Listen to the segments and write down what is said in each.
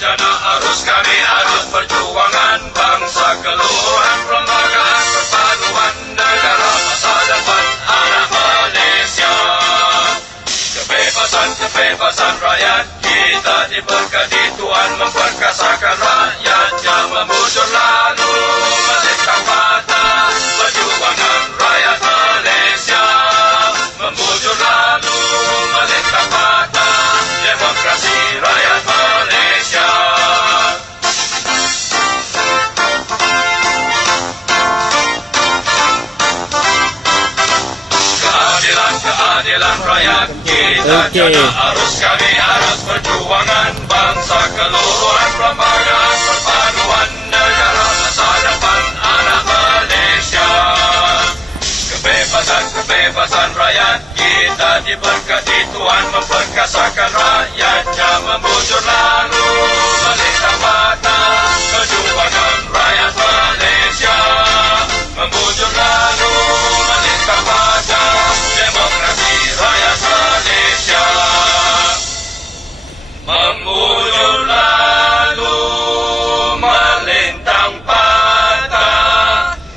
sarjana arus kami arus perjuangan bangsa keluhuran perlembagaan perpaduan negara masa depan anak Malaysia. Kebebasan rakyat kita diberkati Tuhan memperkasakan rakyatnya memujur lalu melintang mata perjuangan rakyat Malaysia memujur lalu melintang mata demokrasi rakyat Malaysia. Keadilan rakyat kita jana arus kami arus perjuangan bangsa keluhuran perlembagaan perpaduan negara masa depan anak Malaysia. Kebebasan rakyat kita diberkati Tuhan memperkasakan rakyatnya memujur lalu melintang mata perjuangan rakyat Malaysia memujur lalu melintang mata demokrasi rakyat Malaysia memujur lalu melintang mata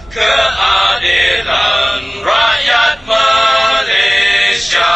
keadilan rakyat Malaysia.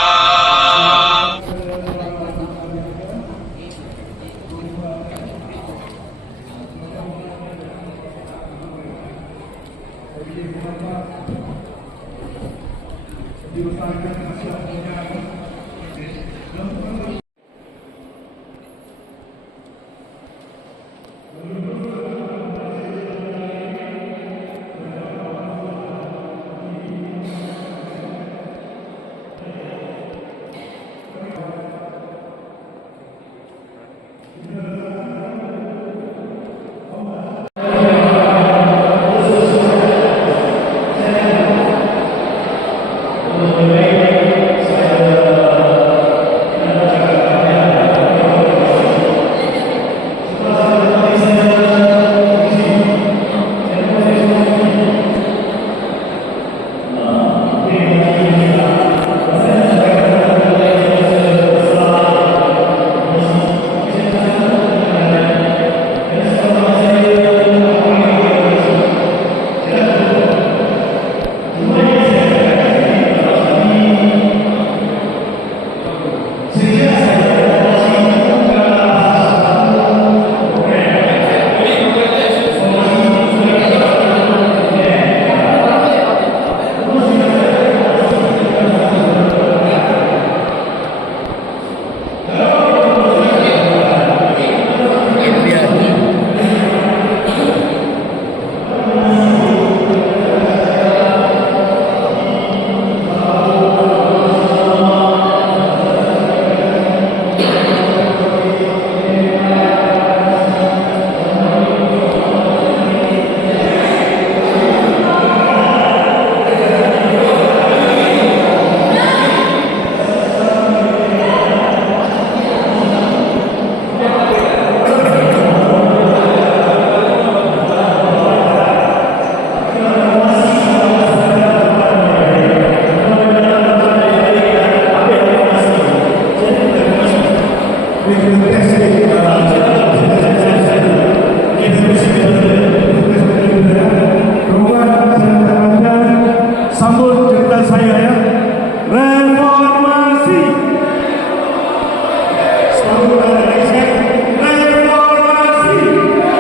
Sambut cerita saya ya. Reformasi. Sambut Malaysia. Reformasi. Reformasi.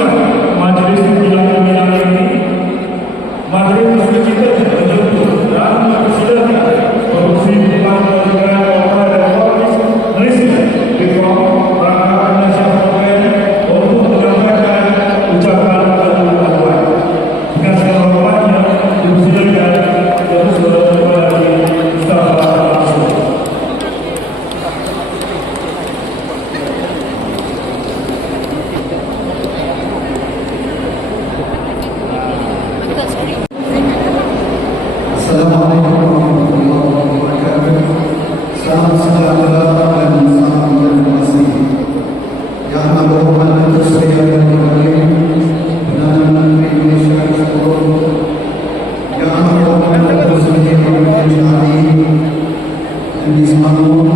meneruskan majelis pimpinan ini, majelis mesti kita menjemput dan mempersilakan Komisi Pembangunan Negara dan Polis Malaysia di Kuala Rangka Nasional untuk menyampaikan ucapan aduan. Dengan segala hormatnya, dipersilakan Saudara Kepala Ustaz Langsung. Assalamualaikum warahmatullahi wabarakatuh. Salam sejahtera dan salam demokrasi. Yang amat berhormat Datuk Seri Ahmad Ibrahim, Perdana Menteri Malaysia ke-10, Yang amat berhormat Datuk Seri Ibrahim Ali, Endi Semamu,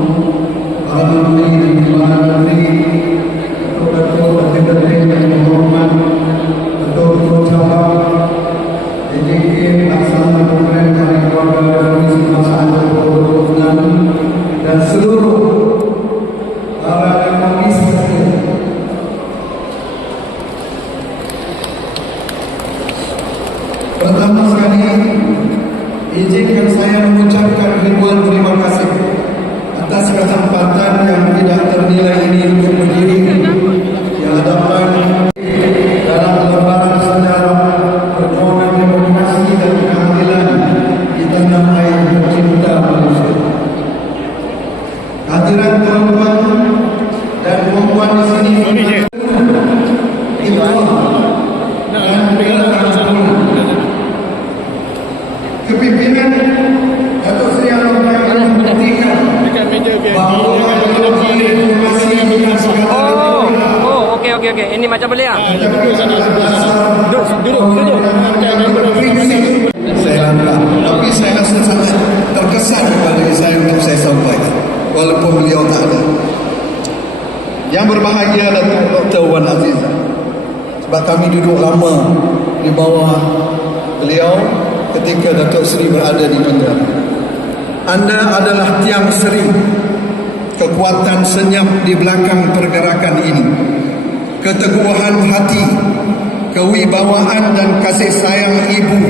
para menteri dan pimpinan menteri, ketua-ketua Menteri yang berhormat, ketua-ketua cabang, DJK Laksana Program Hari Keluarga Reformasi Kebangsaan 2026 dan seluruh para reformis sekalian. Pertama sekali, izinkan saya mengucapkan ribuan terima kasih atas kesempatan yang tidak ternilai ini untuk berdiri di hadapan dalam lembaran sejarah perjuangan demokrasi dan keadilan di tanah air tercinta Malaysia. Hadiran tuan-tuan dan puan-puan di sini, itu dan kepimpinan Datuk Seri Ahmad membuktikan bahawa reformasi bukan sekadar Okey. Ini macam boleh ah. Duduk. Saya langkah, tapi saya rasa sangat terkesan kepada saya untuk saya sampaikan, walaupun beliau tak ada. Yang berbahagia Datuk Dr. Wan Aziz, sebab kami duduk lama di bawah beliau ketika Datuk Seri berada di penjara. Anda adalah tiang seri kekuatan senyap di belakang pergerakan ini. Keteguhan hati, kewibawaan dan kasih sayang ibu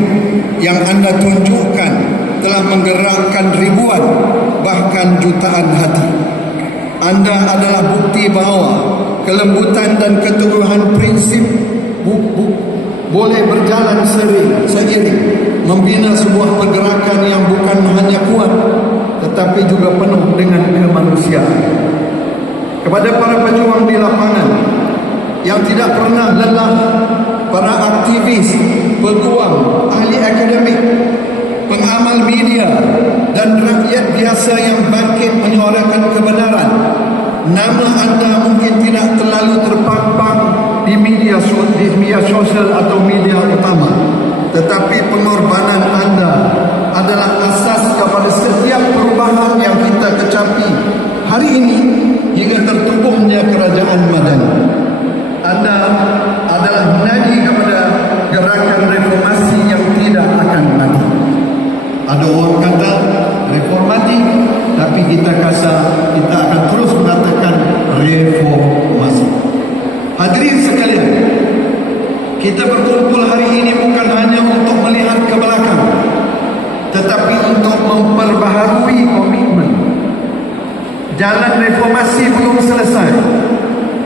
yang anda tunjukkan telah menggerakkan ribuan, bahkan jutaan hati. Anda adalah bukti bahawa kelembutan dan keteguhan prinsip boleh berjalan seiring membina sebuah pergerakan yang bukan hanya kuat tetapi juga penuh dengan kemanusiaan. Kepada para pejuang di lapangan yang tidak pernah lelah, para aktivis, peguam, ahli akademik, pengamal media dan rakyat biasa yang bangkit menyuarakan kebenaran, nama anda mungkin tidak terlalu terpampang di media sosial atau media utama, tetapi pengorbanan anda adalah asas kepada setiap perubahan yang kita kecapi hari ini hingga tertubuhnya kerajaan Madani. Anda adalah menadi kepada gerakan reformasi yang tidak akan mati. Ada orang kata reformati, tapi kita akan terus mengatakan reformasi. Hadirin sekalian, kita berkumpul hari ini bukan hanya untuk melihat ke belakang, tetapi untuk memperbaharui komitmen. Jalan reformasi belum selesai.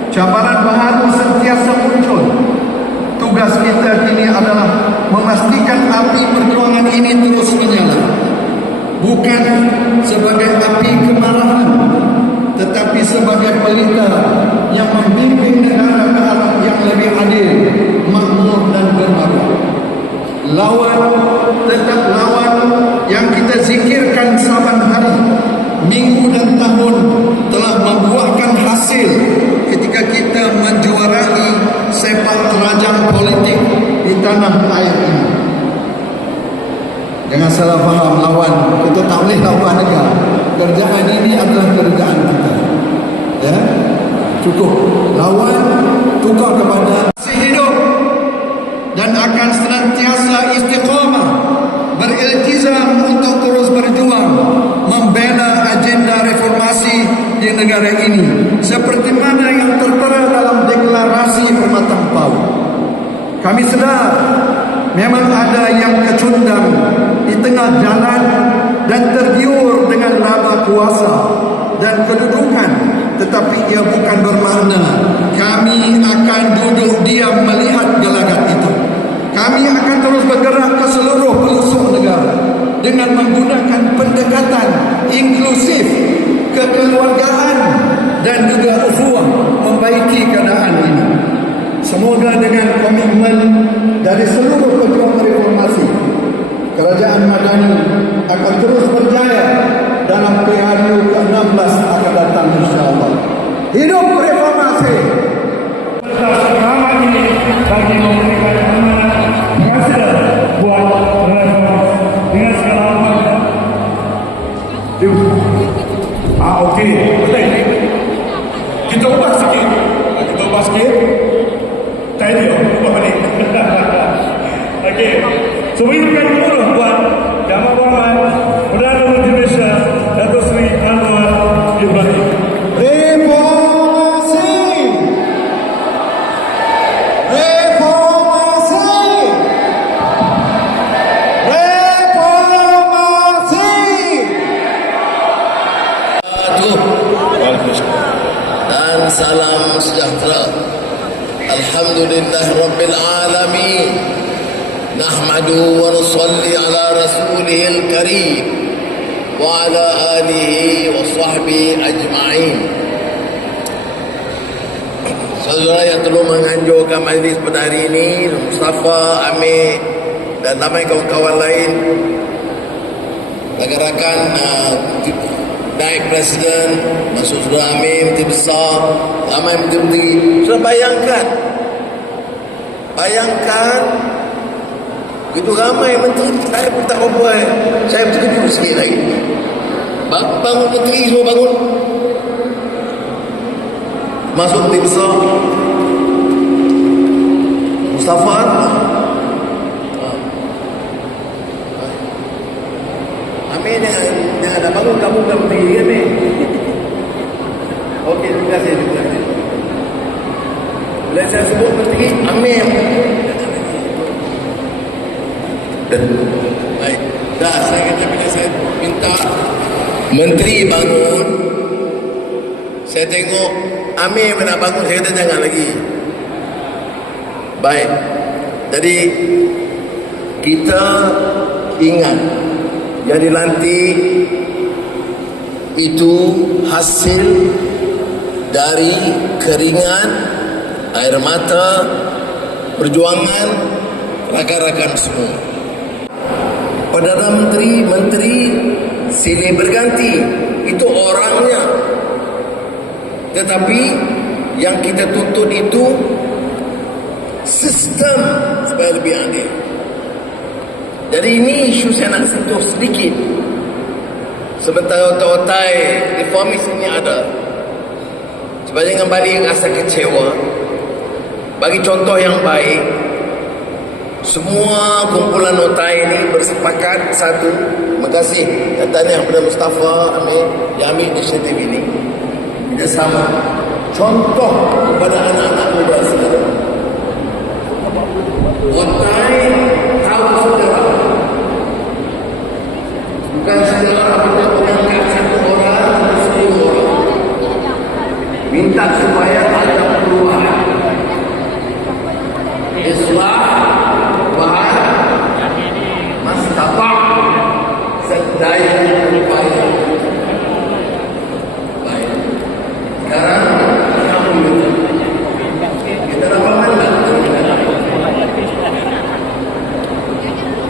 Cabaran baharu sentiasa muncul. Tugas kita kini adalah memastikan api perjuangan ini terus menyala. Bukan sebagai api kemarahan, tetapi sebagai pelita yang membimbing negara ke arah yang lebih adil, makmur dan bermarwah. Lawan, tetap lawan yang kita zikirkan saban hari, minggu dan tahun telah membuahkan hasil ketika kita menjuarai sepak terjang politik di tanah air ini. Jangan salah faham, lawan kita tak boleh lawan negara. Kerjaan ini adalah kerjaan kita. Ya, cukup. Lawan tukar kepada masih hidup dan akan senantiasa istiqamah beriltizam untuk terus berjuang membela agenda reformasi di negara ini seperti mana yang tertera dalam deklarasi Permatang Pau. Kami sedar memang ada yang kecundang di tengah jalan dan tergiur dengan laba kuasa dan kedudukan, tetapi ia bukan bermakna kami akan duduk diam melihat gelagat itu. Kami akan terus bergerak ke seluruh pelosok negara dengan menggunakan pendekatan inklusif, kekeluargaan dan juga ukhuwah membaiki keadaan ini. Semoga dengan komitmen dari seluruh pejuang reformasi, Kerajaan Madani akan terus berjaya dalam PRU ke-16 akan datang insyaAllah. Hidup reformasi! Selamat ini bagi memberikan amanah berhasil buat reformasi dengan segala hormat. Okey, betul. Kita ubah sikit. Kita ubah sikit. Tadi ubah balik. Okey. So ini kan dulu buat Jamaah Rahman Perdana Menteri Malaysia Datuk Seri Anwar Ibrahim. Reformasi! Reformasi! Reformasi! Dan salam sejahtera. Alhamdulillah Rabbil Alamin. Nahmadu wa nusalli ala rasulihil karim wa ala alihi wa sahbihi ajma'in. Saudara yang telah menganjurkan majlis pada hari ini, Mustafa, Amir dan ramai kawan-kawan lain, rakan-rakan Naib Presiden, masuk Saudara Amir, Menteri Besar, ramai menteri-menteri. Sudah bayangkan begitu ramai menteri, saya pun tak apa. Saya terkejut sikit lagi. Bangun menteri semua bangun. Masuk Menteri Besar Mustafa. Amir jangan nak bangun, kamu kan menteri kan ni. Okey, terima kasih. Bila saya sebut menteri Amir, baik, dah saya kata bila saya minta menteri bangun, saya tengok Amir nak bangun, saya kata jangan lagi. Baik, jadi kita ingat yang dilantik itu hasil dari keringat, air mata, perjuangan rakan-rakan semua. Perdana Menteri silih berganti, itu orangnya. Tetapi yang kita tuntut itu sistem supaya lebih adil. Jadi ini isu saya nak sentuh sedikit. Sebentar otak-otak reformis ini ada. Supaya jangan balik rasa kecewa. Bagi contoh yang baik, semua kumpulan otak ini bersepakat satu. Terima kasih katanya kepada Mustafa Amir yang ambil inisiatif ini. Kita sama contoh kepada anak-anak muda sekarang. Otak tahu saudara, bukan saudara kita mengangkat satu orang atau 10 orang, minta supaya ada perubahan, islah wa mastata' sedaya upaya. Baik, sekarang kita dapat menang.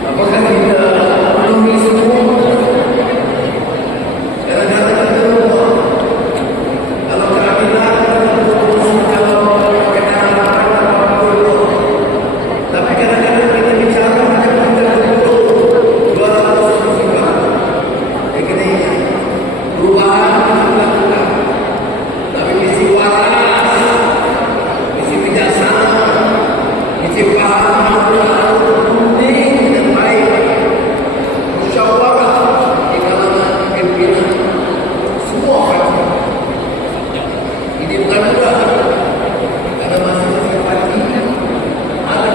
Apakah kita penuhi semua? Kadang-kadang kita lupa. Kalau kami nak, kalau tapi kadang-kadang kita bicara macam kita duduk 200 juga. Dia kena ingat perubahan dilakukan, tapi mesti waras, mesti bijaksana, mesti faham penting dan baik, musyawarah di kalangan pimpinan semua parti. Ini bukan mudah, karena masing-masing parti ada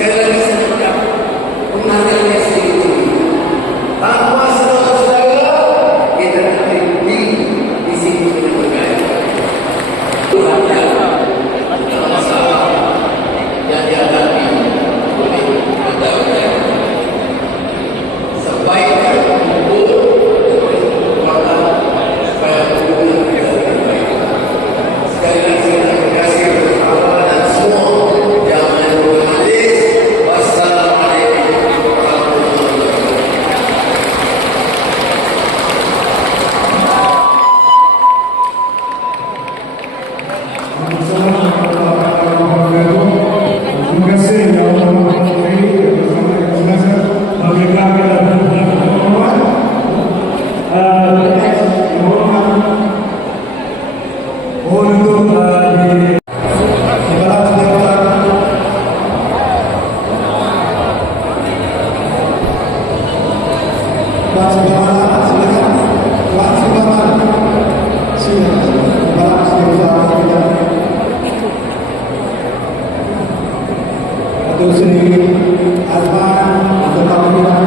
Sekali lagi saya ucap penghargaan yang sedikit. Tanpa saudara-saudara, kita tak berdiri di sini dengan berkaya. Tuhan dalam masalah yang dihadapi oleh anda-anda. Sebaiknya kumpul supaya hubungan kita lebih baik. Sekali lagi saya terima kasih bersama dan semua yang menonton hadis. Wassalamualaikum warahmatullahi wabarakatuh. Terima kasih yang menghormati bersama dengan bagi kami dan penonton. Untuk di barat selatan Tuan Sebaran, silakan Tuan Sebaran. Barat selatan Datuk Seri Azman Anggota Pimpinan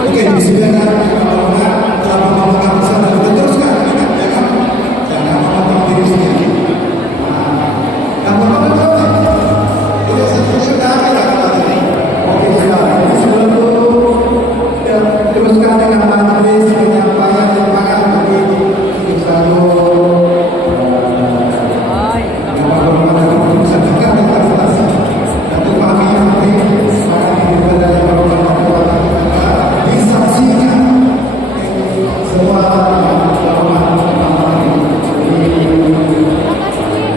Oke, disilakan telah membawakan pesan dan teruskan jangan memotong diri sendiri. Yang pertama, tidak sudah kita katakan. Oke, silakan. Sebelum itu teruskan dengan majelis penyampaian semangat bagi satu yang menghormati keputusan juga dan translasi. Datuk Fahmi Hamid semangat daripada disaksikan semua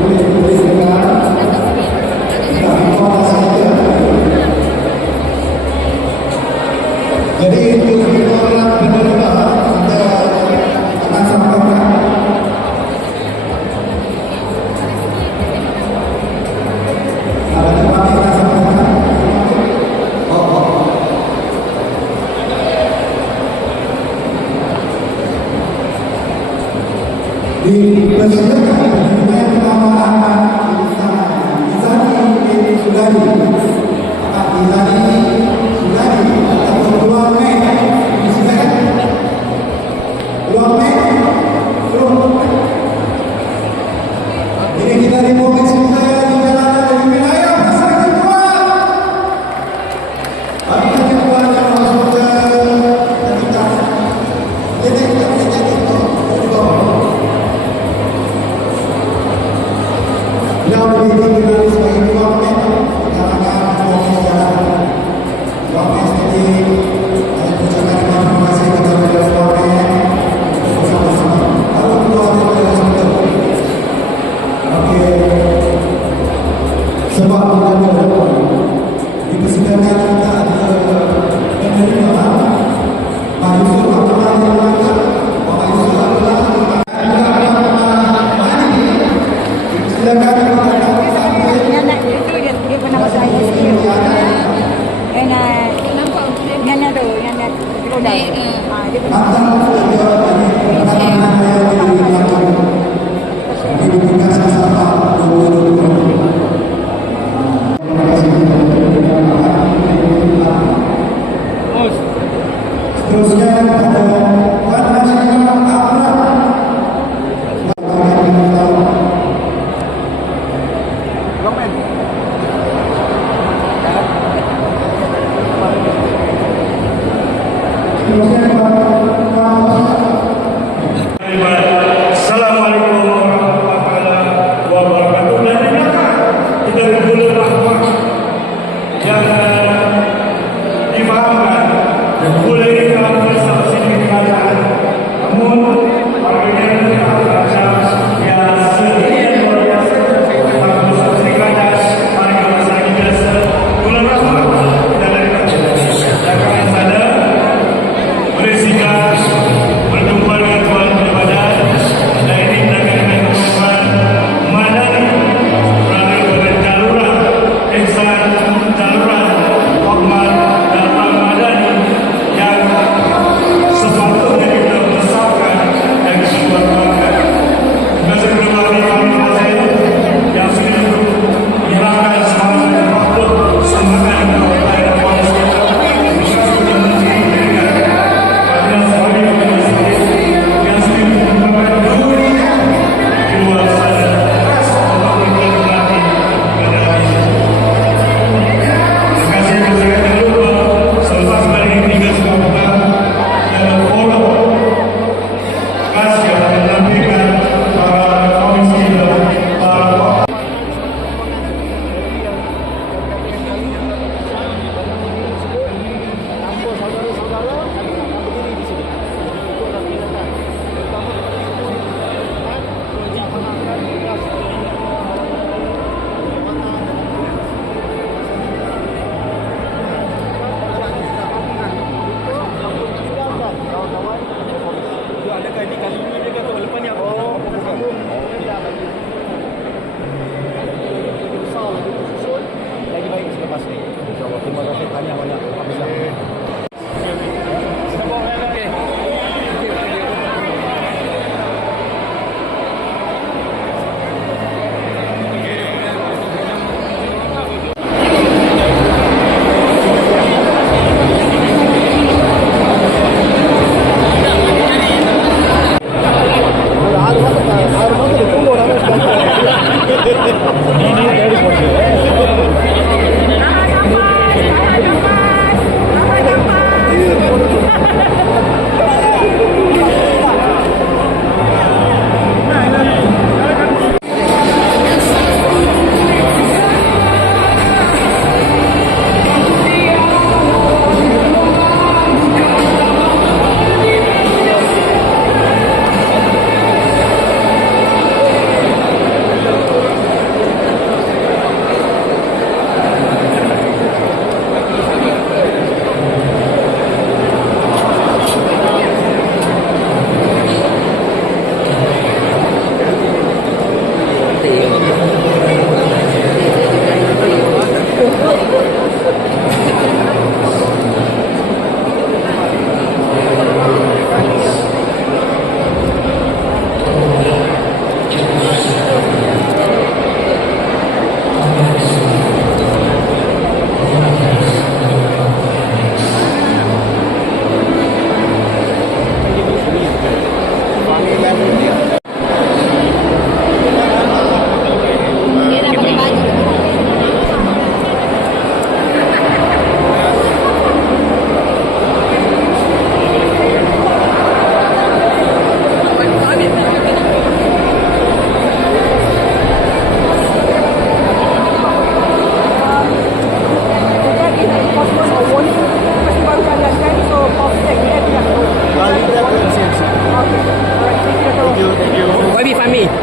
boleh dengar tidak informasi saja. Jadi untuk orang penerima kita akan sampaikan ada tempat kita sampaikan. Dipersilakan dengan penambahan Izani Sudari Izani Sudari atau Ruang Mek. Silakan Ruang Mek. Ini kita di provinsi saya di jalan dari wilayah Pasar Ketuan. Kami ketuan yang masuk ke kita. Jadi kita jadi yang lebih tinggi sebagai Ruang Mek katakan provinsi jalan Ruang Mek sendiri. Saya ucapkan terima kasih kepada Ruang Mek bersama-sama. Lalu keluar dari hospital. Oke, sebab kita di persidangan kita ada penerima Pak Yusuf Abdullah yang mengatakan Pak Yusuf Abdullah silakan dia pernah masuk air sikit. Yang tu, yang roda. Dia pernah. Terusnya pada Wan Nasional Abraham. Assalamualaikum warahmatullahi wabarakatuh. Dan di belakang kita berkumpul rahmat yang difahamkan boleh kalau sama sini kerajaan. Namun bagian kerajaan yang sekian luar biasa dalam besar serikatan mereka besar biasa bulan rahmat dan lain-lain. Pada berisika berjumpa dengan Tuan Ibadat dan ini menangkan Tuan Madani melalui pada jaluran Ihsan jaluran Muhammad dan Al-Madani yang sepatutnya kita besarkan dan kita berkembangkan. Terima kasih kepada kami yang sudah menghilangkan semangat dan waktu semangat dan upaya dan kualitas kita. Terima kasih kepada Menteri Pendidikan dan sebagai yang sudah mengumpulkan duri di luar sana untuk kita berlatih pada hari ini. Terima kasih kepada jangan lupa selepas dari tiga sekolah jangan follow kasih yang menampilkan para komisi dan para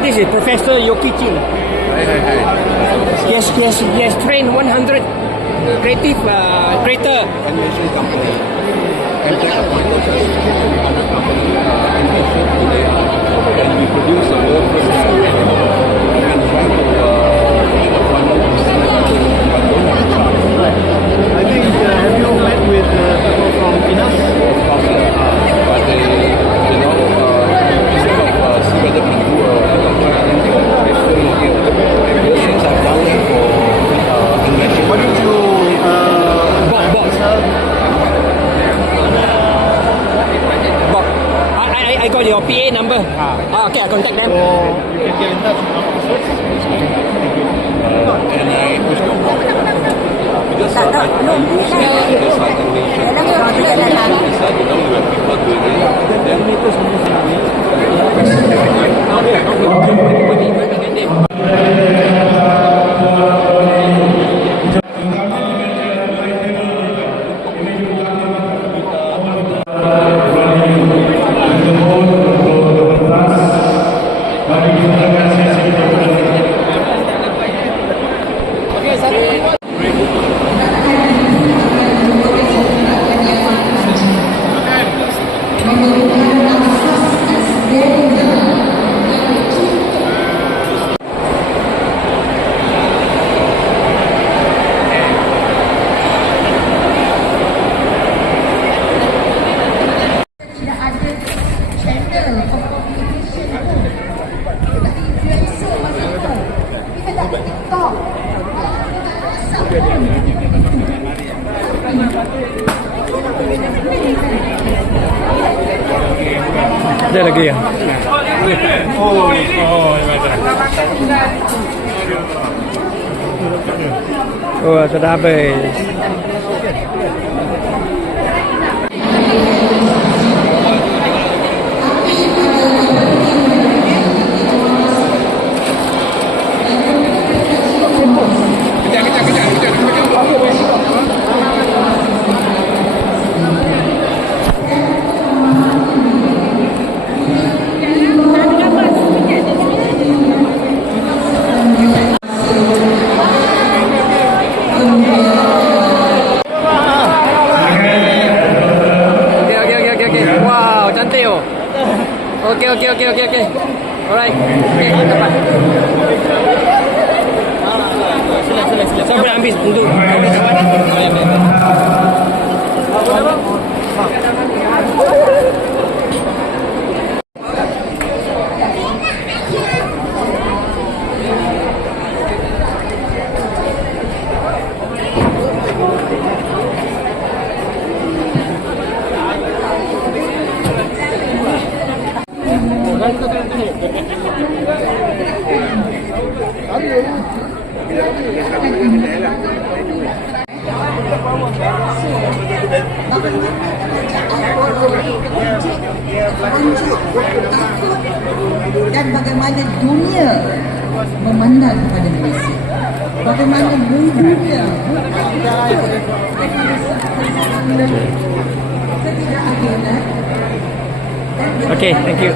This is Professor Yoki Chin. He has trained 100 creative creator. Can you actually come here and take a point of us? And we produce a more personal and try to make a fun I think, have you met with people from Pinas? Of course, but they, you know, instead of see whether we do a since I've done it for invention. What did you Bob, I got your PA number. Okay, I contact them. So you can get in touch and I push your call. Because I use because I can make sure. memerlukan nafas stamina yang cukup. Tidak ada channel for communication pun. Kita influencer masa tu. Kita tak ada TikTok. Ada lagi ya? Oh, sudah habis. Okey. Wow, cantik oh. Okey. Alright. Okey, dapat. Sila. Saya boleh ambil untuk. Dan bagaimana dunia memandang kepada Malaysia, bagaimana dunia ketidakadilan. Okey, thank you.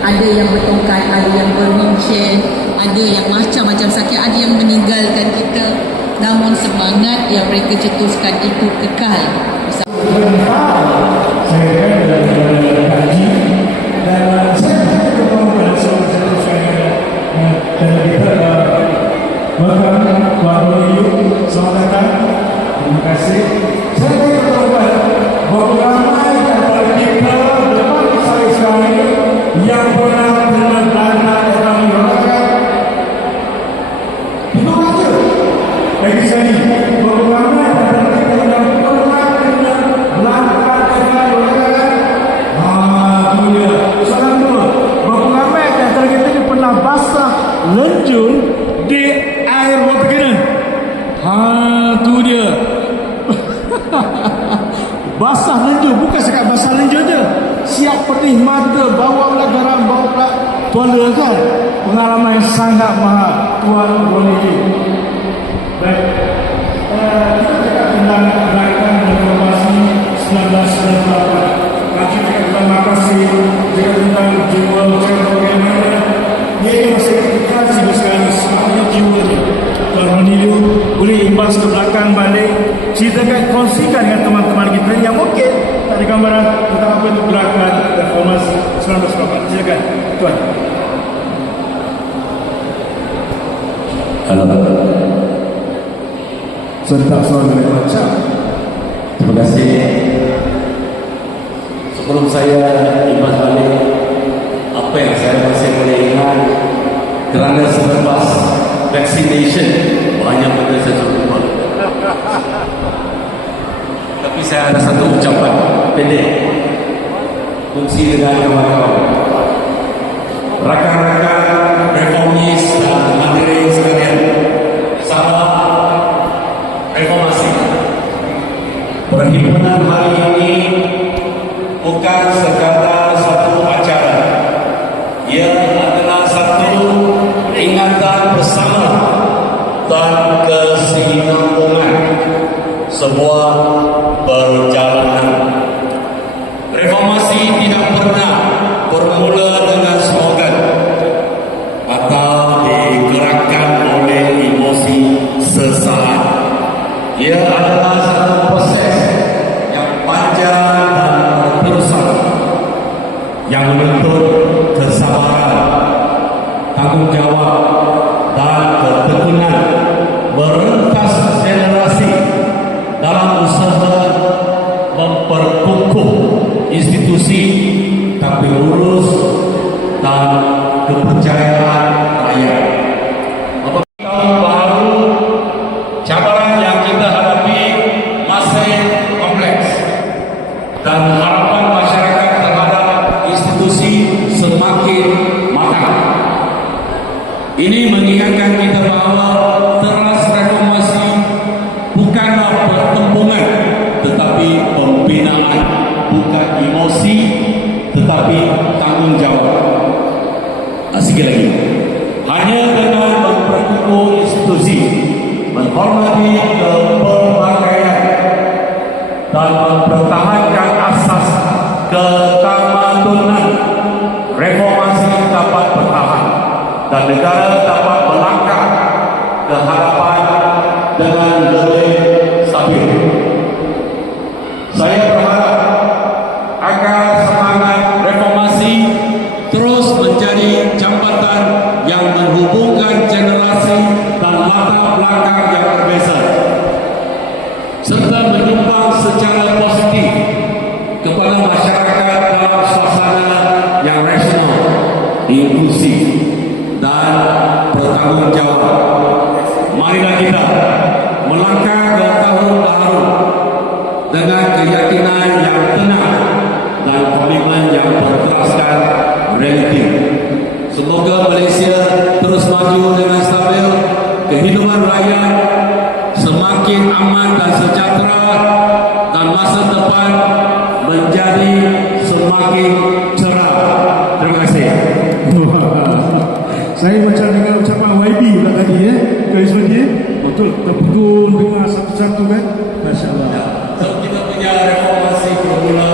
Ada yang bertongkat, ada yang bermincin, ada yang macam-macam sakit, ada yang meninggalkan kita. Namun semangat yang mereka cetuskan itu kekal. Terima kasih. Saya berterima bahwa ramai daripada kita depan saya sekarang ini yang pernah dengan belakang dalam masyarakat itu aja. Bagi saya bahwa ramai daripada kita yang pernah dengan belakang dalam masyarakat. Itu dia. Soalan dua. Bahwa ramai daripada kita yang pernah basah lenjun di air water cannon. Itu dia. Basah lenjur, bukan sekat basah lenjur je. Siap pedih mata, bawa pula garam, bawa pula tuala kan. Pengalaman yang sangat mahal. Tuan Boniji. Baik. Kita cakap tentang gerakan reformasi 1998. Kita cakap tentang makasih, cakap tentang jiwa bagaimana. Ia masih kita sekarang semuanya jiwa dia. Tuan Boniji boleh imbas ke belakang balik. Ceritakan, kongsikan dengan teman-teman kita yang mungkin tak ada gambaran tentang apa itu gerakan reformasi 1998. Silakan, Tuan. Halo. Serentak suara dari macam. Terima kasih. Sebelum saya imbas balik, apa yang saya masih boleh ingat kerana selepas vaccination banyak benda saya lupa. Tapi saya ada satu ucapan pendek kongsi dengan kawan-kawan, rakan-rakan reformis dan hadirin sekalian, sahabat reformasi. Perhimpunan hari ini bukan sekadar satu acara, ia adalah satu ingatan bersama dan kesinambungan sebuah perjalanan. Reformasi tidak pernah bermula dengan slogan atau digerakkan oleh emosi sesaat. Ia adalah satu proses yang panjang dan berterusan yang menuntut kesabaran, tanggungjawab dan ketekunan merentas generasi dalam usaha memperkukuh institusi tapi lurus dan kepercayaan rakyat. Tahun baru, cabaran yang kita hadapi masih kompleks dan harapan masyarakat terhadap institusi semakin matang. Ini mengingatkan kita bahawa teras reformasi bukanlah pertempungan tetapi pembinaan, bukan emosi tetapi tanggungjawab. Sikit lagi, hanya dengan memperkukuh institusi, menghormati kepelbagaian dan mempertahankan asas ketamadunan, reformasi dapat bertahan dan negara dapat melangkah ke hadapan dengan lebih stabil. Saya berharap agar semangat reformasi terus menjadi jambatan yang menghubungkan generasi dan latar belakang yang berbeza, serta menyumbang secara positif kepada masyarakat dalam suasana yang rasional, inklusif dan bertanggungjawab. Marilah kita melangkah ke tahun baru dengan keyakinan yang tenang dan komitmen yang berteraskan realiti. Semoga Malaysia terus maju dengan stabil, kehidupan rakyat semakin aman dan sejahtera, dan masa depan menjadi semakin cerah. Terima kasih. Saya macam dengar ucapan YB pula tadi ya, Karismadi. Betul, terpukul dengar satu-satu kan. Masya Allah. So kita punya reformasi bermula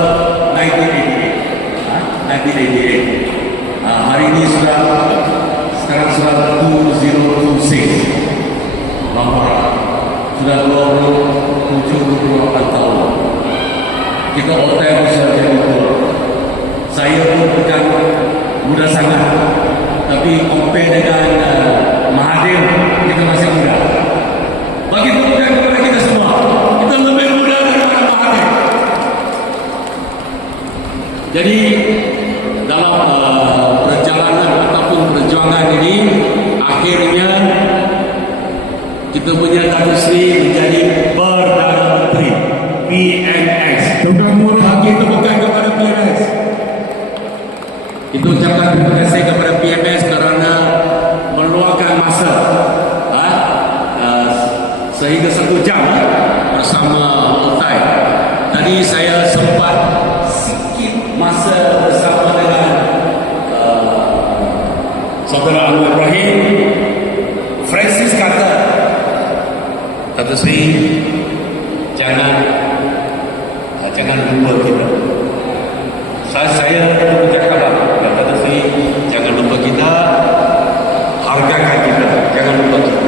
1988. Hari ini sekarang sudah 2026. Lama sudah 27-28 tahun. Kita otak usia jadi tua. Saya pun bukan muda sangat, tapi compare dengan Mahathir, kita masih muda. Bagi bukan kepada kita semua, kita lebih muda daripada Mahathir. Jadi dalam perjalanan ataupun perjuangan ini, akhirnya kita punya Datuk Seri menjadi Perdana Menteri PNS. Kita bukan kepada PNS. Kita ucapkan terima kasih kepada PNS kerana meluangkan masa sehingga 1 jam bersama Otai. Tadi saya sempat sikit masa bersama dengan Saudara Anwar Ibrahim. Francis kata, Datuk Seri, jangan lupa kita. Saya bercakap, Datuk Seri, jangan lupa kita, hargakan kita, jangan lupa kita.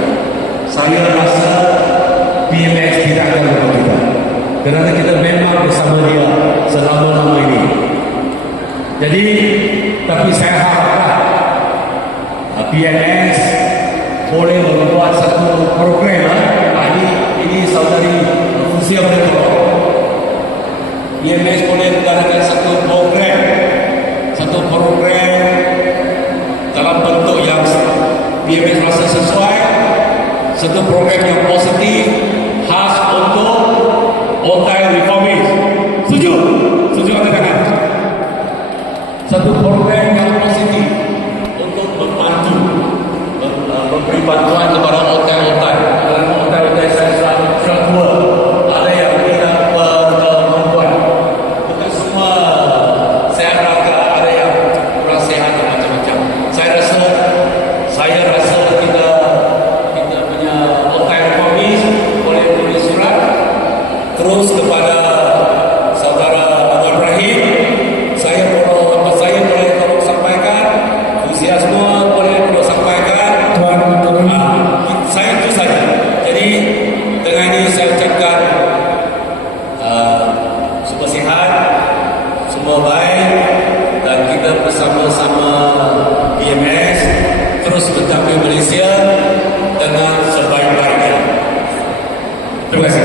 Saya rasa PMX tidak akan lupa kita, kerana kita memang bersama dia selama-lama ini. Jadi, tapi saya harapkan PNS boleh membuat satu program. Ini saudari Fusia beritahu, PNS boleh mengadakan satu program dalam bentuk yang BMS rasa sesuai, satu program yang positif khas untuk on-time reformis. Setuju? Setuju angkat tangan. Satu program yang positif untuk membantu memberi bantuan kepada on-time. On-time saya sudah tua. Ada yang tidak berkemampuan. Bukan semua sehat raka, ada yang kurang sehat dan macam-macam. Saya rasa kita punya on-time reformis boleh tulis surat terus kepada saudara Abdul Ibrahim. Saya boleh tolong sampaikan, usia semua boleh tolong sampaikan. Saya itu saja. Jadi dengan ini saya ucapkan semua sihat, semua baik, dan kita bersama-sama BMS terus mencapai Malaysia dengan sebaik-baiknya. Terima kasih.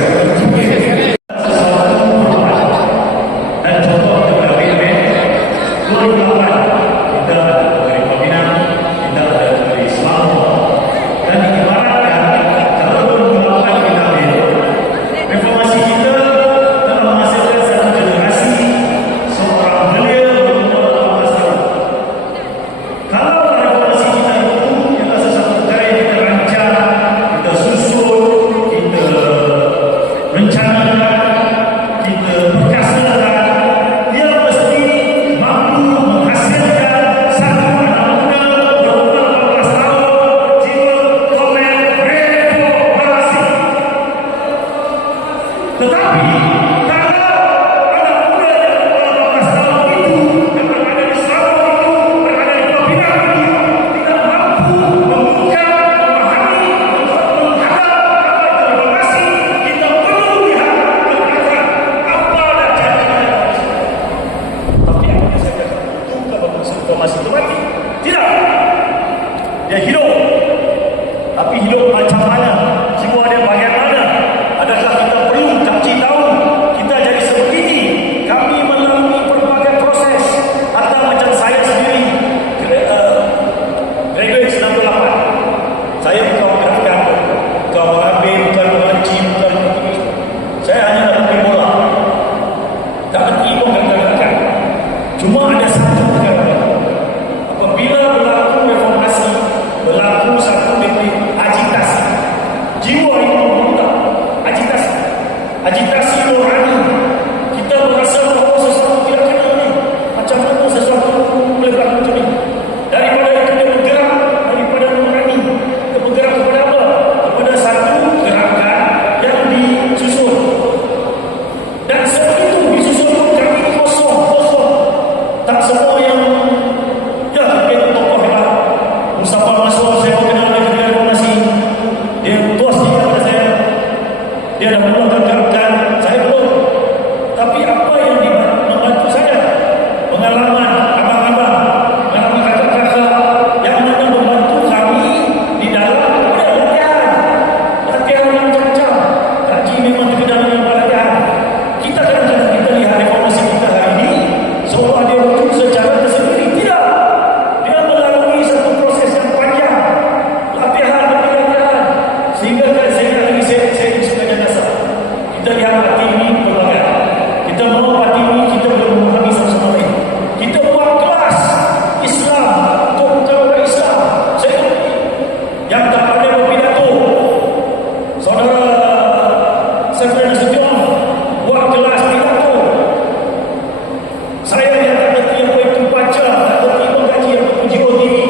Dan contoh kepada BMS 2008 kita dari Pembinaan, kita dari Selangor, dan diibaratkan kalau 2008 kita ambil reformasi kita telah menghasilkan satu generasi seorang belia berumur 18 tahun. Kalau reformasi kita itu ialah sesuatu perkara yang kita rancang, kita susun, kita rencanakan, kita perkasakan, dia mesti mampu menghasilkan satu anak muda berumur 18 tahun jiwa komen reformasi. Tetapi kalau anak muda yang berumur 18 tahun itu yang berada di Selangor itu, berada di Pembinaan itu tidak mampu membuka, memahami, menghadap kepada reformasi, kita perlu lihat apa dan caranya. Tapi apa saya kata, itu reformasi itu mati? Tidak. Dia hidup. Tapi hidup macam mana? Jiwa dia bagaimana? Adakah kita perlu cari tahu kita jadi sebegini? Kami melalui berbagai proses. Atau macam saya sendiri, graduate 98. Saya bukan menggerakkan, bukan mengambil, bukan mengaji, bukan mengaji. Saya hanya nak main bola. Tak mengerti pun kadang-kadang. Cuma ada satu perkara. Apabila berlaku reformasi, berlaku satu agitasi. Jiwa itu memutar. Agitasi. Agitasi nurani. Kita merasa bahawa sesuatu tidak kena ni. Macam mana sesuatu boleh berlaku macam ni? Daripada itu dia bergerak, daripada nurani. Dia bergerak kepada apa? Kepada satu gerakan yang disusun. Dan sebegitu disusun kami kosong. Tak semua yang mungkin tokoh hebat. Mustafa Maswa saya kenal dari ketika reformasi. Dia tuas dia kepada saya. Dia dah melakukan gerakan, saya belum. Tapi apa yang membantu saya? Pengalaman abang-abang, pengalaman kakak-kakak yang mana membantu kami di dalam latihan. Latihan macam-macam. Kaji memang di dalam latihan. Kita kadang-kadang kita lihat reformasi kita hari ini seolah dia wujud secara tersendiri. Tidak. Dia melalui satu proses yang panjang. Latihan demi latihan. Sehingga saya sebagai dasar. Kita lihat parti ini berbagai. Kita mahu parti ini kita boleh memahami sama-sama lain. Kita buat kelas Islam untuk bukan orang Islam. Saya yang tak pandai berpidato. Saudara Sefri Nasution buat kelas pidato. Saya yang tak mengerti apa itu baca, tak mengerti mengaji apa itu jiwa diri.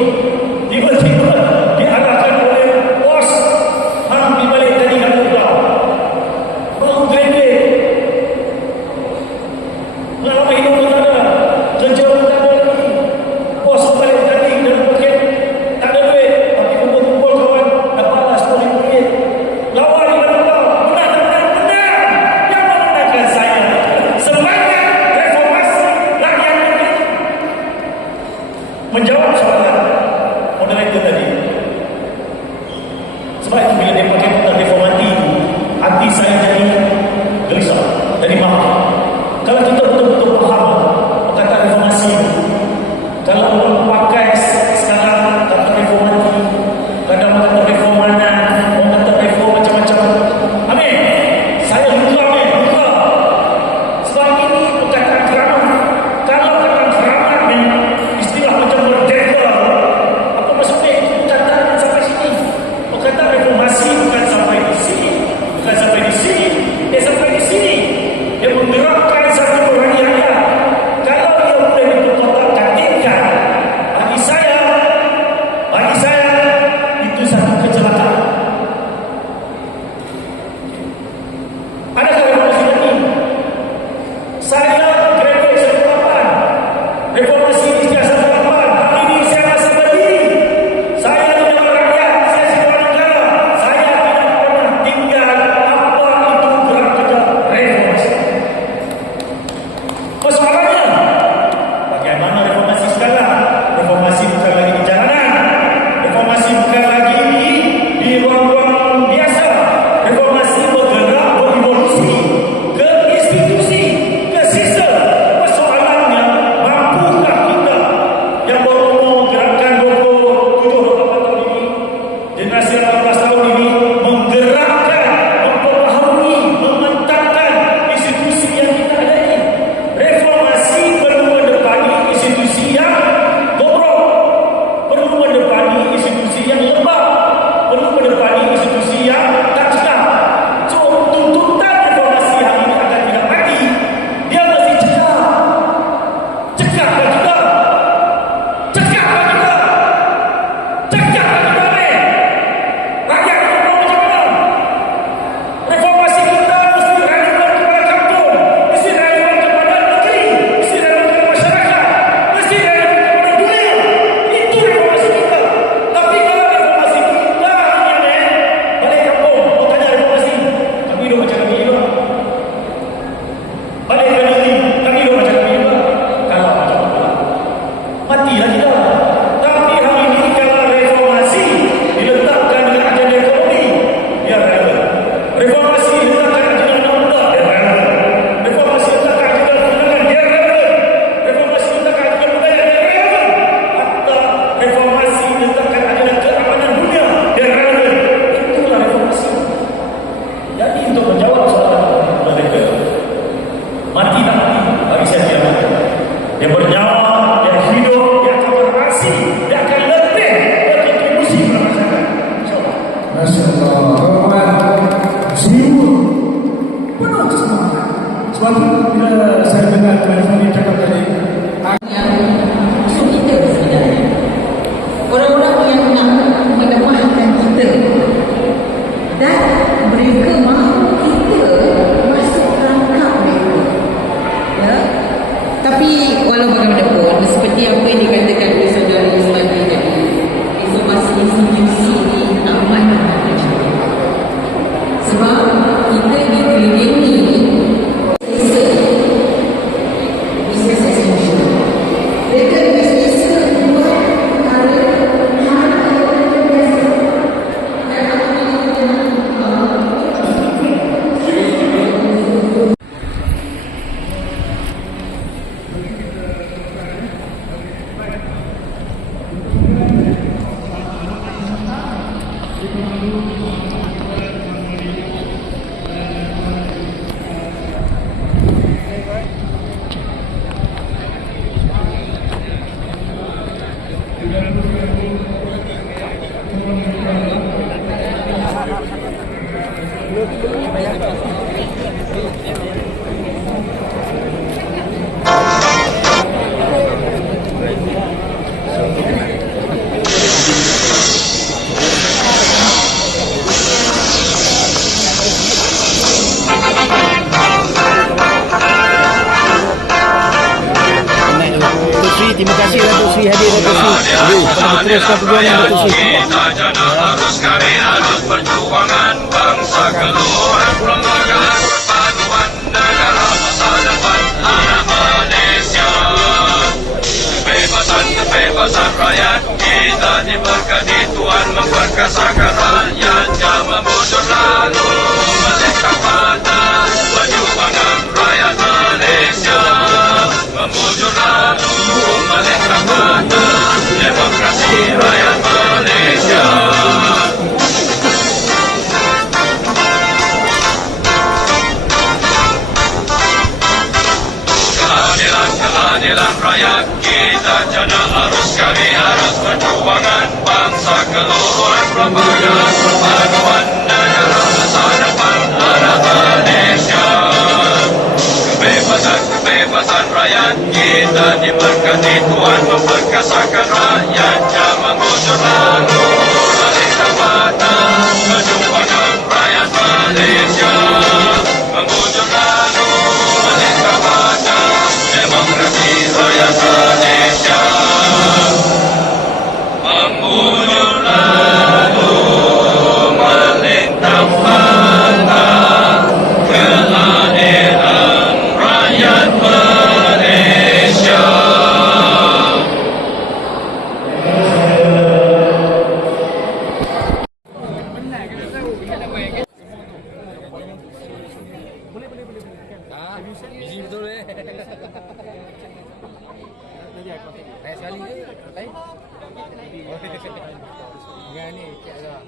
Tiba-tiba diarahkan oleh bos di balik tadi kata kau. Baru graduate. Lama hidup pun tak ada. Kerja pun tak ada lagi. Bos balik tadi dan paket tak ada duit. Tapi kumpul-kumpul kawan dapat lah 10,000 ringgit. Lawan di mana kau? Benar tak benar? Benar! Yang membenarkan saya. Semangat reformasi rakyat ini. Menjawab soalan moderator tadi. Sebab itu bila dia pakai kata reformasi, hati saya jadi gelisah, jadi marah. Kalau kita betul-betul faham kata reformasi, kalau orang pakai sekarang kata reformasi, di ruang-ruang biasa. Reformasi bergerak berevolusi ke institusi, ke sistem. Persoalannya, mampukah kita yang berumur gerakan 27-28 tahun ini, generasi 18 tahun ini, menggerakkan, memperbaharui, mementapkan institusi yang kita ada ini. Reformasi perlu mendepani institusi yang bobrok, perlu mendepani institusi yang lembab, perlu mendepani institusi yang tak cekap. So, tuntutan reformasi hari ini akan tidak mati. Dia mesti cekap. Cekapkan kita. Cekapkan kita. Cekapkan kita, men. Rakyat kita mau macam mana? Reformasi kita mesti relevan kepada kampung, mesti relevan kepada negeri, mesti relevan kepada masyarakat, mesti relevan kepada dunia. Itu reformasi kita. Tapi kalau reformasi kita hanya balik kampung, mau tanya reformasi, kami hidup macam kami hidup. Balik ke negeri, kami hidup macam kami hidup. Kalau macam mana? Matilah kita. Tapi hari ini kalau reformasi diletakkan dengan agenda ekonomi, dia relevan. Reformasi diletakkan agenda undang-undang, dia relevan. Reformasi diletakkan agenda perundangan, dia relevan. Reformasi diletakkan agenda budaya, dia relevan. Atau reformasi diletakkan agenda keamanan dunia, dia relevan. Itulah reformasi. Jadi untuk menjawab soalan mereka, mati tak mati, bagi saya dia mati. Dia bernyawa, dia hidup, dia akan beraksi, dia akan lebih berkontribusi kepada masyarakat. InsyaAllah. Masya Allah. Kawan, jiwa penuh semangat. Sebab itu bila saya dengar Tuan Fahmi cakap tadi, yang musuh kita sebenarnya. Orang-orang yang nak melemahkan kita dan mereka mahu kita masuk rangkap mereka. Ya. Tapi walau bagaimanapun, seperti apa yang dikatakan oleh saudara Ismadi tadi, reformasi institusi ini amat penting. Sebab kita dikelilingi bisnes essential. Mereka bisnes buat perkara hal yang biasa. Dan apabila kita Terima kasih Datuk Sri hadir Datuk Sri. Teruskan perjuangan Datuk Sri. Kita jana harus karya dan perjuangan bangsa keluar perlembagaan perpaduan negara masa depan anak Malaysia. Kebebasan rakyat kita diberkati Tuhan memperkasakan rakyat yang memujur lalu melintang mata perjuangan rakyat Malaysia memujur lalu melintang mata demokrasi rakyat Malaysia. Keadilan rakyat kita jana harus kami harus perjuangan bangsa keluar perlembagaan perpaduan negara masa depan anak Malaysia. Kebebasan rakyat kita diberkati Tuhan memperkasakan rakyat yang memujur lalu melintang mata perjuangan rakyat Malaysia memujur lalu melintang mata demokrasi rakyat Malaysia memujur lalu melintang mata keadilan rakyat Malaysia. Lain sekali je. Lain. Yang ni, Cik Azhar.